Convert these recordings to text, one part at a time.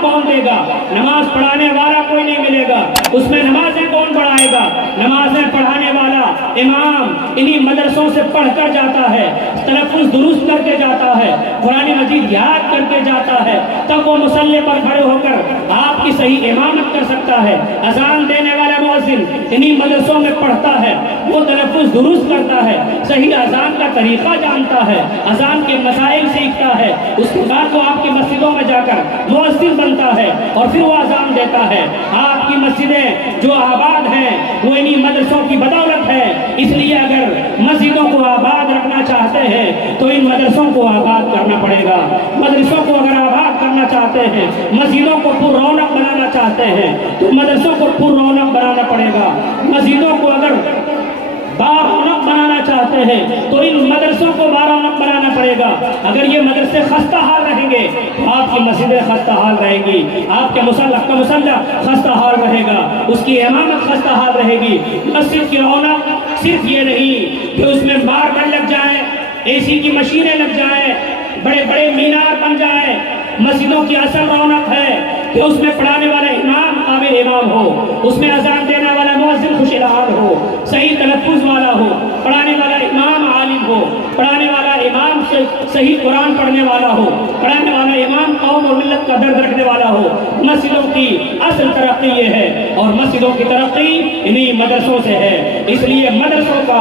کون دے گا؟ نماز پڑھانے والا کوئی نہیں ملے گا، اس میں نمازیں کون پڑھائے گا؟ نمازیں پڑھانے والا امام انہی مدرسوں سے پڑھ کر جاتا ہے، تلفظ درست کر کے جاتا ہے، قرآن مجید یاد کر کے جاتا ہے، تب وہ مصلی پر کھڑے ہو کر آپ کی صحیح امامت کر سکتا ہے۔ اذان دینے والا مؤذن انہی مدرسوں میں پڑھتا ہے، وہ تلفظ درست کرتا ہے، صحیح اذان کا طریقہ جانتا ہے، اذان کے مسائل سیکھتا ہے، اس کے بعد وہ آپ کی مسجدوں میں جا کر مؤذن بنتا ہے اور پھر وہ اذان دیتا ہے۔ آپ کی مسجدیں جو آباد ہیں وہ انہی مدرسوں کی بدولت ہے، اس لیے اگر مسجدوں کو آباد رکھنا چاہتے ہیں تو ان مدرسوں کو آباد کرنا پڑے گا۔ مدرسوں کو اگر آباد کرنا چاہتے ہیں، مسجدوں کو پر رونق بنانا چاہتے ہیں تو مدرسوں کو پر رونق بنانا پڑے گا۔ مسجدوں کو اگر بارونق بنانا چاہتے ہیں تو ان مدرسوں کو بارونق بنانا پڑے گا۔ اگر یہ مدرسے خستہ حال رہیں گے تو آپ کی مسجدیں خستہ حال رہیں گی، آپ کے مسلح کا مسلح خستہ حال رہے گا، اس کی امامت خستہ حال رہے گی۔ مسجد کی رونق صرف یہ نہیں کہ اس میں ماربل لگ جائیں، اے سی کی مشینیں لگ جائیں، بڑے بڑے مینار بن جائیں۔ مسجدوں کی اصل رونق ہے کہ اس میں پڑھانے والا امام قابل امام ہو، اس میں اذان دینے والا مؤذن خوش الحال ہو، صحیح تلفظ والا ہو، پڑھانے والا امام عالم ہو، پڑھانے والا امام سے صحیح قرآن پڑھنے والا ہو، پڑھانے والا امام قوم اور ملت کا درد رکھنے والا ہو۔ مسجدوں کی اصل ترقی یہ ہے اور مسجدوں کی ترقی انہی مدرسوں سے ہے، اس لیے مدرسوں کا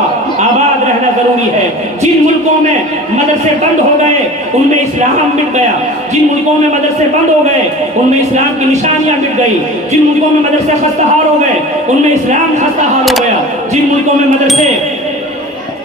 آباد رہنا ضروری ہے۔ جن ملکوں میں مدرسے بند ہو گئے ان میں اسلام مٹ گیا، جن ملکوں میں مدرسے بند ہو گئے ان میں اسلام کی نشانیاں مٹ گئی، جن ملکوں میں مدرسے خستہ حال ہو گئے ان میں اسلام خستہ حال ہو گیا، جن ملکوں میں مدرسے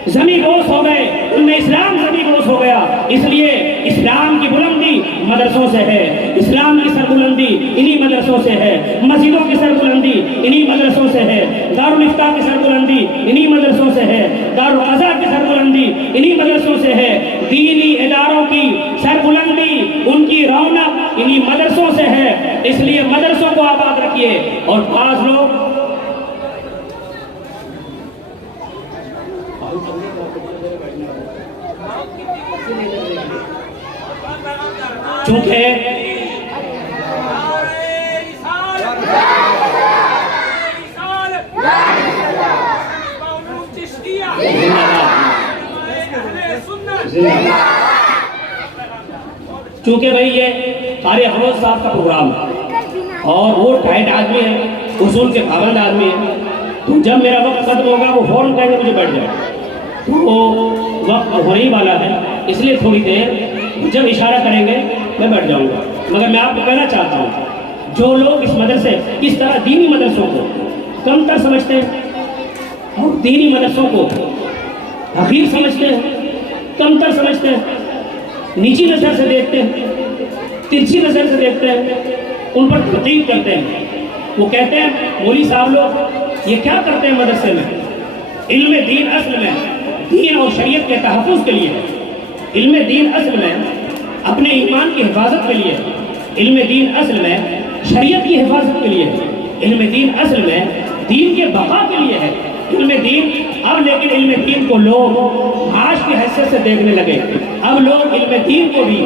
زمین گوش ہو گئے ان میں اسلام زمین گوش ہو گیا۔ اس لیے اسلام کی بلندی مدرسوں سے ہے، اسلام کی سربلندی انہی مدرسوں سے ہے، مسجدوں کی سربلندی انہی مدرسوں سے ہے، دارالفتاح کی سربلندی انہی مدرسوں سے ہے، دارالقضاء کی سربلندی انہی مدرسوں سے ہے، دینی اداروں کی سربلندی ان کی رونق انہی مدرسوں سے ہے۔ اس لیے مدرسوں کو آباد رکھیے۔ اور بعض لوگ چونکہ بھئی یہ قاری حمود صاحب کا پروگرام ہے اور وہ ٹائٹ آدمی ہے، اصول کے پابند آدمی ہے، تو جب میرا وقت ختم ہوگا وہ فوراً کہیں گے مجھے بیٹھ جائے، تو وقت ہونے ہی والا ہے، اس لیے تھوڑی دیر جب اشارہ کریں گے میں بیٹھ جاؤں گا۔ مگر میں آپ کو کہنا چاہتا ہوں جو لوگ اس مدرسے اس طرح دینی مدرسوں کو کم تر سمجھتے ہیں اور دینی مدرسوں کو حقیر سمجھتے ہیں، کم تر سمجھتے ہیں، نیچی نظر سے دیکھتے ہیں، ترچھی نظر سے دیکھتے ہیں، ان پر تنقید کرتے ہیں، وہ کہتے ہیں مولوی صاحب لوگ یہ کیا کرتے ہیں مدرسے میں؟ علم دین اصل میں دین اور شریعت کے تحفظ کے لیے، علم دین اصل میں اپنے ایمان کی حفاظت کے لیے، علم دین اصل میں شریعت کی حفاظت کے لیے، علم دین اصل میں دین کے بقا کے لیے ہے۔ علم دین اب لیکن علم دین کو لوگ معاش کی حیثیت سے دیکھنے لگے، اب لوگ علم دین کو بھی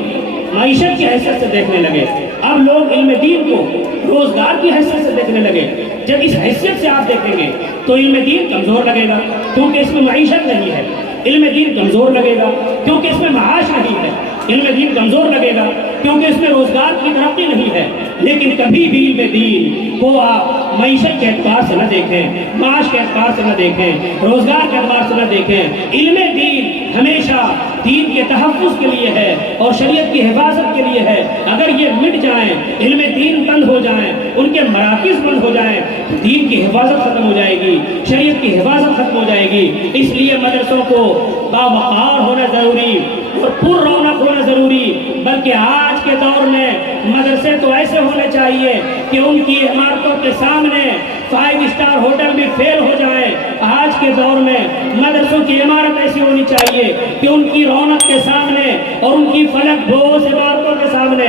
معیشت کی حیثیت سے دیکھنے لگے، اب لوگ علم دین کو روزگار کی حیثیت سے دیکھنے لگے۔ جب اس حیثیت سے آپ دیکھیں گے تو علم دین کمزور لگے گا کیونکہ اس میں معیشت نہیں ہے، علم دین کمزور لگے گا کیونکہ اس میں معاش نہیں ہے، علم دین کمزور لگے گا کیونکہ اس میں روزگار کی ترقی نہیں ہے۔ لیکن کبھی بھی علم دین کو آپ معیشت کے اعتبار سے نہ دیکھیں، معاش کے اعتبار سے نہ دیکھیں، روزگار کے اعتبار سے نہ دیکھیں۔ علم دین ہمیشہ دین کے تحفظ کے لیے ہے اور شریعت کی حفاظت کے لیے ہے۔ اگر یہ مٹ جائیں، علم دین بند ہو جائیں، ان کے مراکز بند ہو جائیں تو دین کی حفاظت ختم ہو جائے گی، شریعت کی حفاظت ختم ہو جائے گی۔ اس لیے مدرسوں کو باوقار ہونا ضروری اور پر رونق ہونا ضروری، بلکہ آج کے دور میں مدرسے تو ایسے ہونے چاہیے کہ ان کی عمارتوں کے سامنے 5 اسٹار ہوٹل بھی فیل ہو جائیں۔ آج کے دور میں مدرسوں کی عمارت ایسی ہونی چاہیے کہ ان کی رونق کے سامنے اور ان کی فلک بوس عمارتوں کے سامنے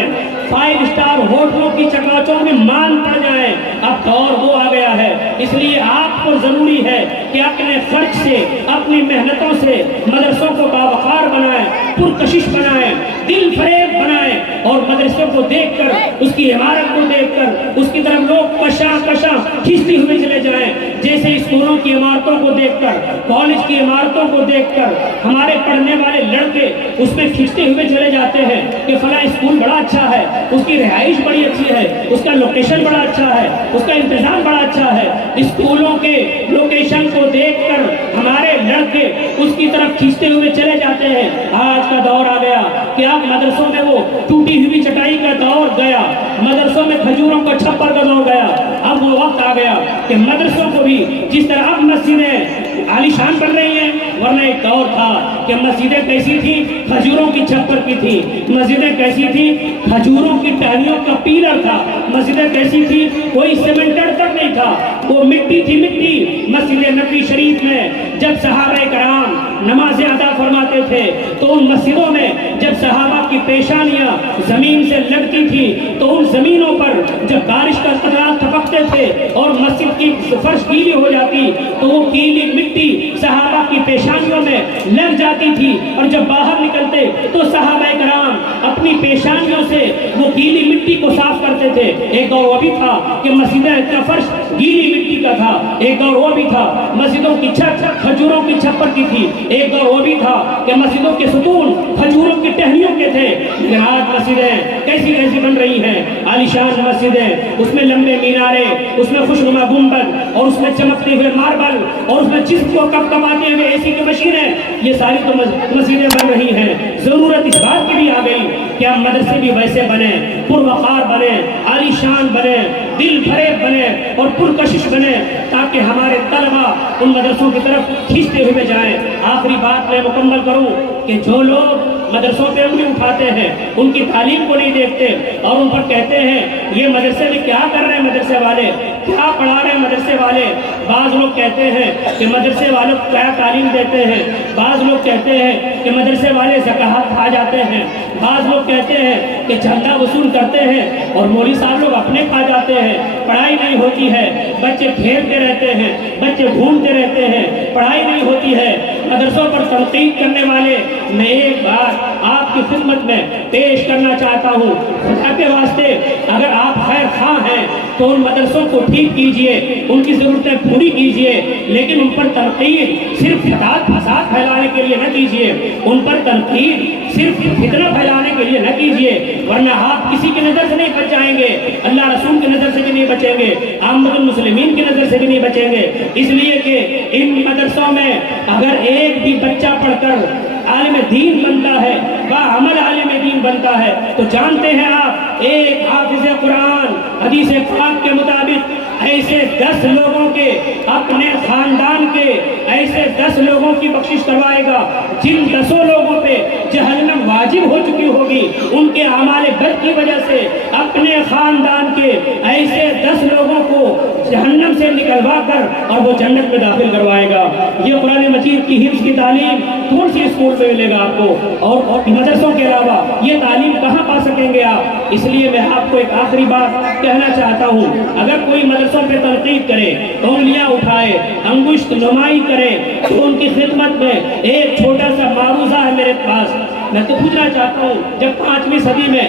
5 اسٹار ہوٹلوں کی چکاچوند میں مان پڑ جائیں۔ اب دور وہ آ گیا ہے، اس لیے آپ کو ضروری ہے کہ اپنے خرچ سے، اپنی محنتوں سے مدرسوں کو باوقار بنائیں، پرکشش بنائیں، دل فریب بنائیں اور مدرسوں کو کو دیکھ کر, اس کی عمارت کو دیکھ کر اس کی طرف لوگ کشاں کشاں کھینچتے ہوئے چلے جائیں. جیسے اسکولوں کی عمارتوں کو دیکھ کر, کالج کی عمارتوں کو دیکھ کر ہمارے پڑھنے والے لڑکے اس میں کھینچتے ہوئے چلے جاتے ہیں کہ فلاں اسکول بڑا اچھا ہے, اس کی رہائش بڑی اچھی ہے, اس کا لوکیشن بڑا اچھا ہے, اس کا انتظام بڑا اچھا ہے. اسکولوں کے لوکیشن کو دیکھ کر ہمارے لڑکے اس کی طرف کھینچتے ہوئے چلے جاتے ہیں. آج کا دور آ گیا کہ اب مدرسوں میں وہ ٹوٹی ہوئی چٹائی کا دور گیا, مدرسوں میں کھجوروں کا چھپر کا دور گیا. اب وہ وقت آ گیا کہ مدرسوں کو بھی جس طرح اب مسجدیں عالیشان بن رہی ہیں, ورنہ ایک دور تھا کہ مسجدیں کیسی تھی, کھجوروں کی چھپر کی تھی. مسجدیں کیسی تھی, کھجوروں کی ٹہنیوں کا پیلر تھا. مسجدیں کیسی تھی, کوئی سیمنٹڈ تک نہیں تھا, وہ مٹی تھی مٹی. مسجد نبوی شریف میں جب صحابہ کرام نمازیں ادا فرماتے تھے تو ان مسجدوں میں جب صحابہ کی پیشانیاں زمین سے لگتی تھی تو ان زمینوں پر جب بارش کا قطرات ٹپکتے تھے اور مسجد کی فرش گیلی ہو جاتی تو وہ گیلی مٹی صحابہ کی پیشانیوں میں لگ جاتی تھی, اور جب باہر نکلتے تو صحابہ کرام اپنی پیشانیوں سے وہ گیلی مٹی کو صاف کرتے تھے. ایک دور وہ بھی تھا کہ مسجدیں کا فرش گیلی مٹی کا تھا, ایک دور وہ بھی تھا مسجدوں کی چھت کھجوروں کی چھپر کی تھی, ایک دور وہ بھی تھا کہ مسجدوں کے ستون کھجوروں کی ٹہنیوں کے تھے. لیکن آج مسجدیں کیسی کیسی بن رہی ہیں, عالیشان مسجدیں, اس میں لمبے مینارے, اس میں خوشنما گنبد, اور اس میں چمکتے ہوئے ماربل, اور اس میں جسم کو کپ کپاتے ہوئے اے سی کی مشینیں. یہ ساری تو مسجدیں بن رہی ہیں. ضرورت اس بات کی بھی آ گئی کہ ہم مدرسے بھی ویسے بنے, پروقار بنے, عالیشان بنے, دل فریب بنے اور پرکشش بنے, تاکہ ہمارے طلبہ ان مدرسوں کی طرف کھینچتے ہوئے جائیں. آخری بات میں مکمل کروں کہ جو لوگ مدرسوں پہ انگلی اٹھاتے ہیں, ان کی تعلیم کو نہیں دیکھتے اور ان پر کہتے ہیں یہ مدرسے میں کیا کر رہے ہیں, مدرسے والے کیا پڑھا رہے ہیں, مدرسے والے. بعض لوگ کہتے ہیں کہ مدرسے والوں کو کیا تعلیم دیتے ہیں, بعض لوگ کہتے ہیں کہ مدرسے والے زکوٰۃ کھا جاتے ہیں, بعض لوگ کہتے ہیں کہ چندہ وصول کرتے ہیں اور مولوی صاحب لوگ اپنے کھا جاتے ہیں. پڑھائی نہیں ہوتی ہے, بچے کھیلتے رہتے ہیں, بچے گھومتے رہتے ہیں, پڑھائی نہیں ہوتی ہے. مدرسوں پر تنقید کرنے والے میں ایک بات آپ کی خدمت میں پیش کرنا چاہتا ہوں. خدا کے واسطے اگر آپ خیر خواہ ہیں تو ان مدرسوں کو ٹھیک کیجئے, ان کی ضرورتیں پوری کیجئے, لیکن ان پر تنقید صرف فساد پھیلانے کے لیے نہ کیجئے, ان پر تنقید صرف فتنہ پھیلانے کے لیے نہ کیجئے, ورنہ آپ کسی کی نظر سے نہیں بچ جائیں گے, اللہ رسول کی نظر سے بھی نہیں بچیں گے, عامت المسلمین کی نظر سے بھی نہیں بچیں گے. اس لیے کہ ان مدرسوں میں اگر ایک بھی بچہ پڑھ کر عالم دین بنتا ہے, باعمل عالم دین بنتا ہے, تو جانتے ہیں آپ ایک حافظ قرآن حدیث پاک کے مطابق ایسے 10 لوگوں کے, اپنے خاندان کے ایسے 10 لوگوں کی بخشش کروائے گا جن 10 لوگوں پہ جہنم واجب ہو چکی ہوگی ان کے اعمال بد کی وجہ سے. اپنے خاندان کے ایسے 10 لوگوں کو جہنم سے نکلوا کر اور وہ جنت میں داخل کروائے گا. یہ قرآن مجید کی حفظ کی تعلیم کون سی اسکول میں ملے گا آپ کو, اور مدرسوں کے علاوہ یہ تعلیم کہاں پا سکیں گے آپ. اس لیے میں آپ کو ایک آخری بات کہنا چاہتا ہوں, اگر کوئی مدرسوں پہ تنقید کرے, انگلیاں اٹھائے, انگشت نمائی کرے, تو ان کی خدمت میں ایک چھوٹا سا معروضہ ہے میرے پاس. میں تو پوچھنا چاہتا ہوں, جب 5ویں صدی میں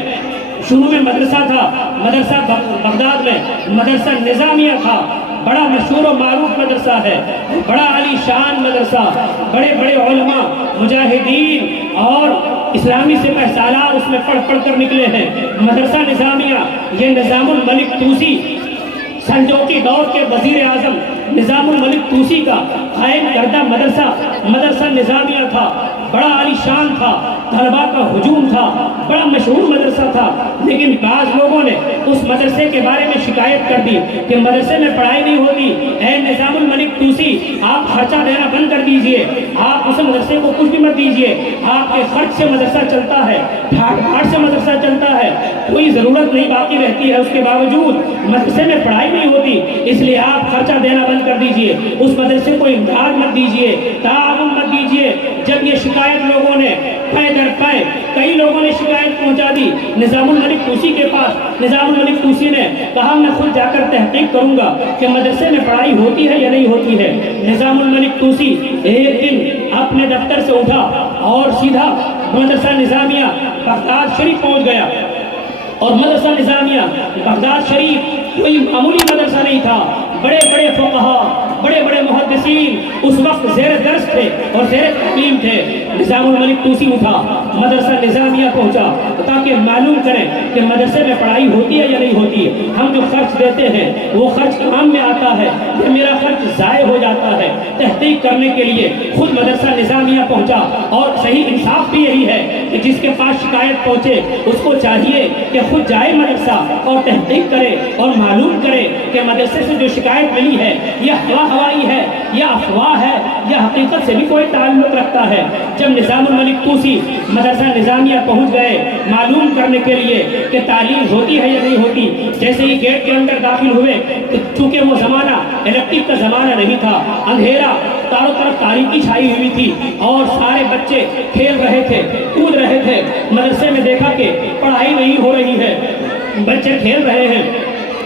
شروع میں مدرسہ تھا, مدرسہ بغداد میں مدرسہ نظامیہ تھا, بڑا مشہور و معروف مدرسہ ہے, بڑا عالی شان مدرسہ, بڑے بڑے علماء مجاہدین اور اسلامی سپہ سالار اس میں پڑھ کر نکلے ہیں. مدرسہ نظامیہ یہ نظام الملک طوسی سلجوقی دور کے وزیر اعظم نظام الملک طوسی کا قائم کردہ مدرسہ نظامیہ تھا. بڑا عالی شان تھا, طلباء کا ہجوم تھا, بڑا مشہور مدرسہ تھا. لیکن بعض لوگوں نے اس مدرسے کے بارے میں شکایت کر دی کہ مدرسے میں پڑھائی نہیں ہوتی. اے نظام الملک طوسی, آپ خرچہ دینا بند کر دیجئے, آپ اس مدرسے کو کچھ بھی مت دیجئے, آپ کے خرچ سے مدرسہ چلتا ہے, ٹھاٹ سے مدرسہ چلتا ہے, کوئی ضرورت نہیں باقی رہتی ہے, اس کے باوجود مدرسے میں پڑھائی نہیں ہوتی, اس لیے آپ خرچہ دینا بند کر دیجئے, اس مدرسے کو امداد مت دیجئے, تعاون مت دیجئے. جب یہ شکایت لوگوں نے پے در پے, کئی لوگوں نے شکایت پہنچا دی نظام الملک طوسی کے پاس. نظام الملک طوسی نے کہا میں خود جا کر تحقیق کروں گا کہ مدرسے میں پڑھائی ہوتی ہے یا نہیں ہوتی ہے. نظام الملک طوسی ایک دن اپنے دفتر سے اٹھا اور سیدھا مدرسہ نظامیہ بغداد شریف پہنچ گیا. اور مدرسہ نظامیہ بغداد شریف کوئی معمولی مدرسہ نہیں تھا، بڑے بڑے فقہا، بڑے بڑے محدثین اس وقت زیر درس تھے اور زیر تعلیم تھے۔ نظام الملک طوسی اٹھا، مدرسہ نظامیہ پہنچا تاکہ معلوم کریں کہ مدرسے میں پڑھائی ہوتی ہے یا نہیں ہوتی ہے، ہم جو خرچ دیتے ہیں وہ خرچ کام میں آتا ہے یا میرا خرچ ضائع ہو جاتا ہے۔ تحقیق کرنے کے لیے خود مدرسہ نظامیہ پہنچا، اور صحیح انصاف بھی یہی ہے کہ جس کے پاس شکایت پہنچے اس کو چاہیے کہ خود جائے مدرسہ اور تحقیق کرے اور معلوم کرے کہ مدرسے سے جو شکایت ملی ہے یہ ہوائی ہے یا افواہ ہے یا حقیقت سے بھی کوئی تعلق رکھتا ہے۔ جب نظام الملک طوسی مدرسہ نظامیہ پہنچ گئے معلوم کرنے کے لیے کہ تعلیم ہوتی ہے یا نہیں ہوتی، جیسے ہی گیٹ کے اندر داخل ہوئے تو چونکہ وہ زمانہ الیکٹرک کا زمانہ نہیں تھا، اندھیرا، چاروں طرف تاریکی چھائی ہوئی تھی اور سارے بچے کھیل رہے تھے، کود رہے تھے۔ مدرسے میں دیکھا کہ پڑھائی نہیں ہو رہی ہے، بچے کھیل رہے ہیں،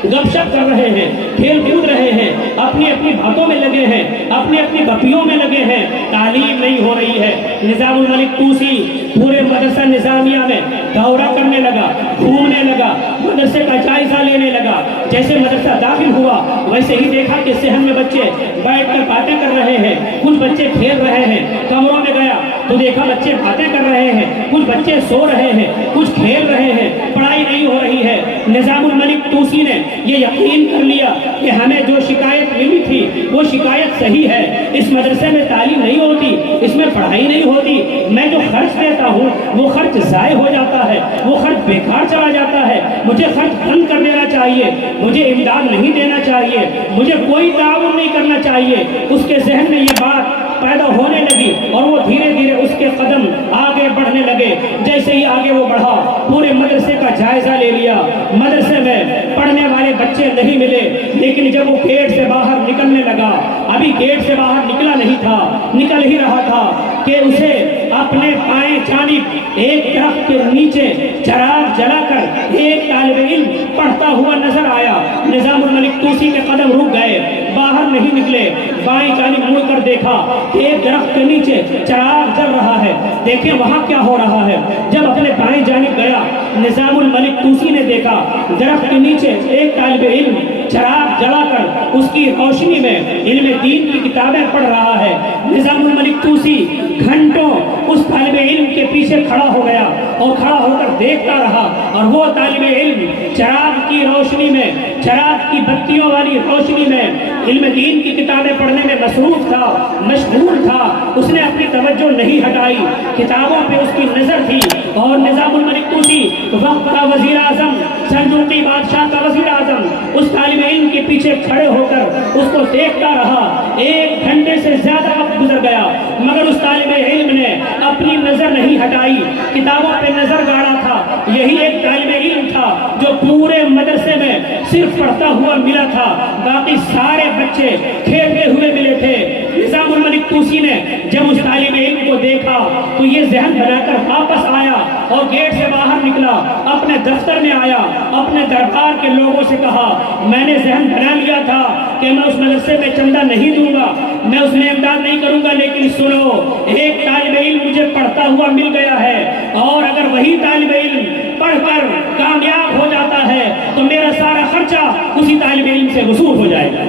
گپ شپ کر رہے ہیں، کھیل کود رہے ہیں، اپنی اپنی باتوں میں لگے ہیں، اپنی اپنی گپیوں میں لگے ہیں، تعلیم نہیں ہو رہی ہے۔ نظام الملک طوسی پورے مدرسہ نظامیہ میں دورہ کرنے لگا، گھومنے لگا، مدرسے کا جائزہ لینے لگا۔ جیسے مدرسہ داخل ہوا ویسے ہی دیکھا کہ صحن میں بچے بیٹھ کر باتیں کر رہے ہیں، کچھ بچے کھیل رہے ہیں۔ کمروں میں گیا تو دیکھا بچے باتیں کر رہے ہیں، کچھ بچے سو رہے ہیں، کچھ کھیل رہے ہیں، پڑھائی نہیں ہو رہی ہے۔ نظام الملک طوسی نے یہ یقین کر لیا کہ ہمیں جو شکایت ملی تھی وہ شکایت صحیح ہے، اس مدرسے میں تعلیم نہیں ہوتی، اس میں پڑھائی نہیں ہوتی، میں جو خرچ دیتا ہوں وہ خرچ ضائع ہو جاتا ہے، وہ خرچ بیکار چلا جاتا ہے، مجھے خرچ بند کر دینا چاہیے، مجھے امداد نہیں دینا چاہیے، مجھے کوئی تعاون نہیں کرنا چاہیے۔ اس کے ذہن میں یہ بات پیدا ہونے لگی اور وہ دھیرے دھیرے اس کے قدم آگے بڑھنے لگے۔ جیسے ہی آگے وہ بڑھا پورے مدرسے کا جائزہ لے لیا۔ مدرسے میں پڑھنے والے بچے نہیں ملے، لیکن جب وہ گیٹ سے باہر نکلنے لگا، ابھی گیٹ سے باہر نکلا نہیں تھا، نکل ہی رہا تھا کہ اسے اپنے بائیں جانب ایک درخت کے نیچے چراغ جلا کر ایک طالب علم پڑھتا ہوا نظر آیا۔ نظام الملک طوسی کے قدم رک گئے، باہر نہیں نکلے، بائیں جانب مڑ کر دیکھا کہ ایک درخت کے نیچے چراغ جل رہا ہے، دیکھیں وہاں کیا ہو رہا ہے۔ جب اپنے بائیں جانب گیا نظام الملک طوسی نے دیکھا درخت کے نیچے ایک طالب علم چراغ جلا کر اس کی روشنی میں علم دین کی کتابیں پڑھ رہا ہے۔ نظام الملک طوسی گھنٹوں اس طالب علم کے پیچھے کھڑا ہو گیا اور کھڑا ہو کر دیکھتا رہا، اور وہ طالب علم چراغ کی روشنی میں، چراغ کی بتیوں والی روشنی میں علم دین کی کتابیں پڑھنے میں مصروف تھا، مشغول تھا۔ اس نے اپنی توجہ نہیں ہٹائی، کتابوں پہ اس کی نظر تھی۔ اور نظام الملک طوسی وقت کا وزیر اعظم، سلجوقی بادشاہ کا وزیر اعظم، اس طالب علم کے پیچھے کھڑے ہو کر اس کو دیکھتا رہا۔ ایک گھنٹے سے زیادہ وقت گزر گیا مگر اس طالب علم نے اپنی نظر نہیں ہٹائی، کتابوں پہ نظر گاڑا تھا۔ یہی ایک طالب علم تھا جو پورے مدرسے میں صرف پڑھتا ہوا ملا تھا، باقی سارے بچے کھیلتے ہوئے ملے تھے۔ نظام الملک طوسی نے جب اس طالب علم کو دیکھا تو یہ ذہن بنا کر واپس آیا اور گیٹ سے باہر نکلا، اپنے دفتر میں آیا، اپنے دربار کے لوگوں سے کہا میں نے ذہن بنا لیا تھا کہ میں اس مدرسے میں چندہ نہیں دوں گا، میں اس میں امداد نہیں کروں گا، لیکن سنو ایک طالب علم مجھے پڑھتا ہوا مل گیا ہے، اور اگر وہی طالب علم پڑھ کر کامیاب ہو جاتا ہے تو میرا سارا خرچہ اسی طالب علم سے وصول ہو جائے گا۔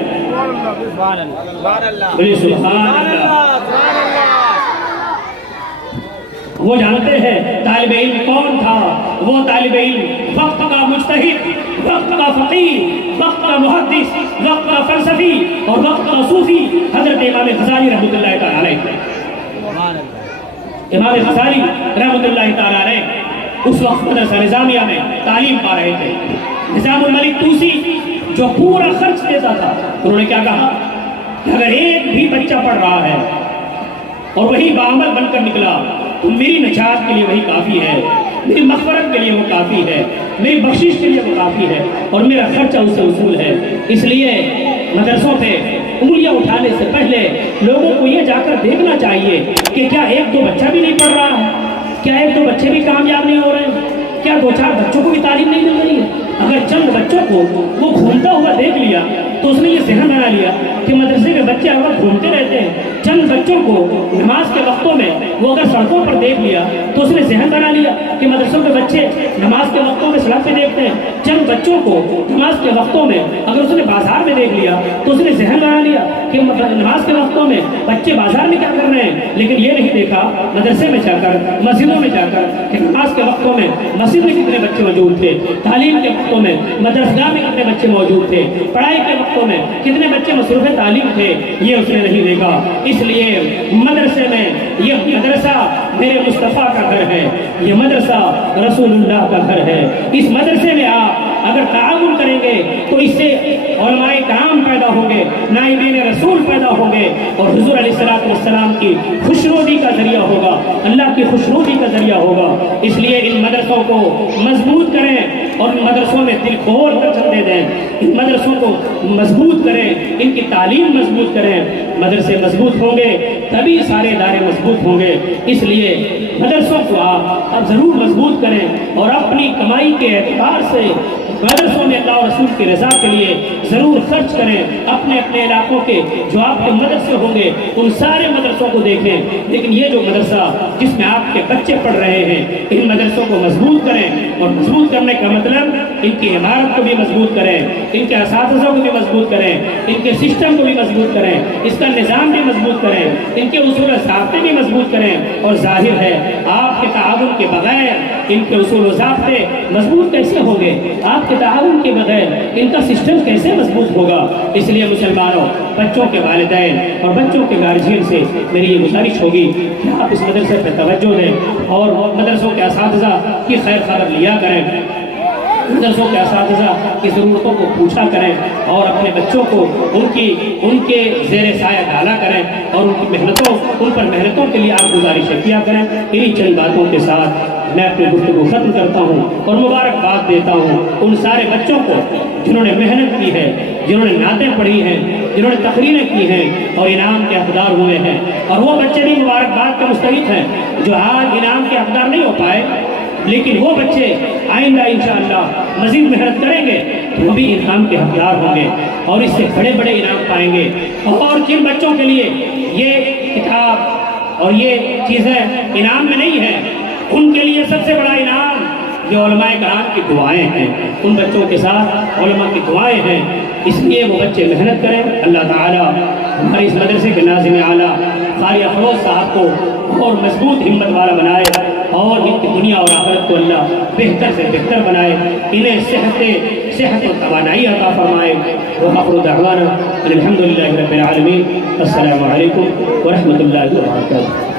بولے سبحان اللہ۔ وہ جانتے ہیں طالب علم کون تھا، وہ طالب علم وقت کا مجتہد، وقت کا فقیہ، وقت کا محدث، وقت کا فلسفی اور وقت کا صوفی حضرت امام غزالی رحمۃ اللہ تعالی علیہ۔ امام غزالی رحمۃ اللہ تعالی علیہ اس وقت مدرسہ نظامیہ میں تعلیم پا رہے تھے۔ نظام الملک طوسی جو پورا خرچ دیتا تھا، انہوں نے کیا کہا کہ اگر ایک بھی بچہ پڑھ رہا ہے اور وہی بعمل بن کر نکلا تو میری نجات کے لیے وہی کافی ہے، میری مغفرت کے لیے وہ کافی ہے، میری بخشش کے لیے وہ کافی ہے، اور میرا خرچہ اس سے وصول ہے۔ اس لیے مدرسوں پہ انگلیاں اٹھانے سے پہلے لوگوں کو یہ جا کر دیکھنا چاہیے کہ کیا ایک دو بچہ بھی نہیں پڑھ رہا ہے، کیا ایک دو بچے بھی کامیاب نہیں ہو رہے ہیں، کیا دو چار بچوں کو بھی تعلیم نہیں مل رہی ہے۔ اگر چند بچوں کو وہ گھومتا ہوا دیکھ لیا تو اس نے یہ ذہن بنا لیا کہ مدرسے میں بچے ہر وقت گھومتے رہتے ہیں، چند بچوں کو نماز کے وقتوں میں وہ اگر سڑکوں پر دیکھ لیا تو اس نے ذہن بنا لیا کہ مدرسوں کے بچے نماز کے وقتوں میں سڑک پہ دیکھتے ہیں. چند بچوں کو نماز کے وقتوں میں اگر اس نے بازار میں دیکھ لیا تو اس نے ذہن بنا لیا کہ نماز کے وقتوں میں بچے بازار میں کیا کر رہے ہیں. لیکن یہ نہیں دیکھا مدرسے میں جا کر, مسجدوں میں جا کر, کہ نماز کے وقتوں میں مسجد میں کتنے بچے موجود تھے, تعلیم کے وقتوں میں مدرسہ میں کتنے بچے موجود تھے, پڑھائی کے وقتوں میں کتنے بچے مصروف تعلیم تھے, یہ اس نے نہیں دیکھا. اس لیے مدرسے میں, یہ مدرسہ میرے مصطفیٰ کا گھر ہے, یہ مدرسہ رسول اللہ کا گھر ہے. اس مدرسے میں آپ اگر تعاون کریں گے تو اس سے علماء کرام پیدا ہوں گے, نائبین رسول پیدا ہوں گے, اور حضور علیہ السلام کی خوشنودی کا ذریعہ ہوگا, اللہ کی خوشنودی کا ذریعہ ہوگا. اس لیے ان مدرسوں کو مضبوط کریں اور ان مدرسوں میں دل کھول کر چلنے دیں. ان مدرسوں کو مضبوط کریں, ان کی تعلیم مضبوط کریں. مدرسے مضبوط ہوں گے تبھی سارے ادارے مضبوط ہوں گے. اس لیے مدرسوں کو آپ ضرور مضبوط کریں اور اپنی کمائی کے اعتبار سے مدرسوں میں اللہ اور رسول کی رضا کے لیے ضرور خرچ کریں. اپنے اپنے علاقوں کے جو آپ کے مدرسے ہوں گے ان سارے مدرسوں کو دیکھیں. لیکن یہ جو مدرسہ جس میں آپ کے بچے پڑھ رہے ہیں, ان مدرسوں کو مضبوط کریں. اور مضبوط کرنے کا مطلب ان کی عمارت کو بھی مضبوط کریں, ان کے اساتذہ کو بھی مضبوط کریں, ان کے سسٹم کو بھی مضبوط کریں, اس کا نظام بھی مضبوط کریں, ان کے اصول و ضابطے بھی مضبوط کریں. اور ظاہر ہے آپ کے تعاون کے بغیر ان کے اصول و ضابطے مضبوط کیسے ہوں گے, آپ کے تعاون کے بغیر ان کا سسٹم کیسے مضبوط ہوگا. اس لیے مسلمانوں, بچوں کے والدین اور بچوں کے گارجین سے میری یہ گزارش ہوگی کہ آپ اس مدرسے پہ توجہ دیں اور مدرسوں کے اساتذہ کی خیر خبر لیا کریں, مدرسوں کے اساتذہ کی ضرورتوں کو پوچھا کریں اور اپنے بچوں کو ان کے زیر سایہ ڈالا کریں اور ان پر محنتوں کے لیے آپ گزارشیں کیا کریں. انہی چند باتوں کے ساتھ میں اپنی گفتگو ختم کرتا ہوں اور مبارکباد دیتا ہوں ان سارے بچوں کو جنہوں نے محنت کی ہے, جنہوں نے نعتیں پڑھی ہیں, جنہوں نے تقریریں کی ہیں اور انعام کے حقدار ہوئے ہیں. اور وہ بچے بھی مبارکباد کے مستحق ہیں جو آج انعام کے حقدار نہیں ہو پائے, لیکن وہ بچے آئندہ انشاءاللہ مزید محنت کریں گے تو وہ بھی انعام کے حقدار ہوں گے اور اس سے بڑے بڑے انعام پائیں گے. اور جن بچوں کے لیے یہ کتاب اور یہ چیزیں انعام میں نہیں ہیں, ان کے لیے سب سے بڑا انعام جو علماء کرام کی دعائیں ہیں. ان بچوں کے ساتھ علماء کی دعائیں ہیں. اس لیے وہ بچے محنت کریں. اللہ تعالیٰ ہمارے اس مدرسے کے ناظم اعلیٰ قاری افروز صاحب کو اور مضبوط ہمت والا بنائے اور ان کی دنیا اور آخرت کو اللہ بہتر سے بہتر بنائے. انہیں صحت و توانائی عطا فرمائے. وآخر دعوانا الحمد للہ رب العالمین. السلام علیکم ورحمۃ اللہ وبرکاتہ.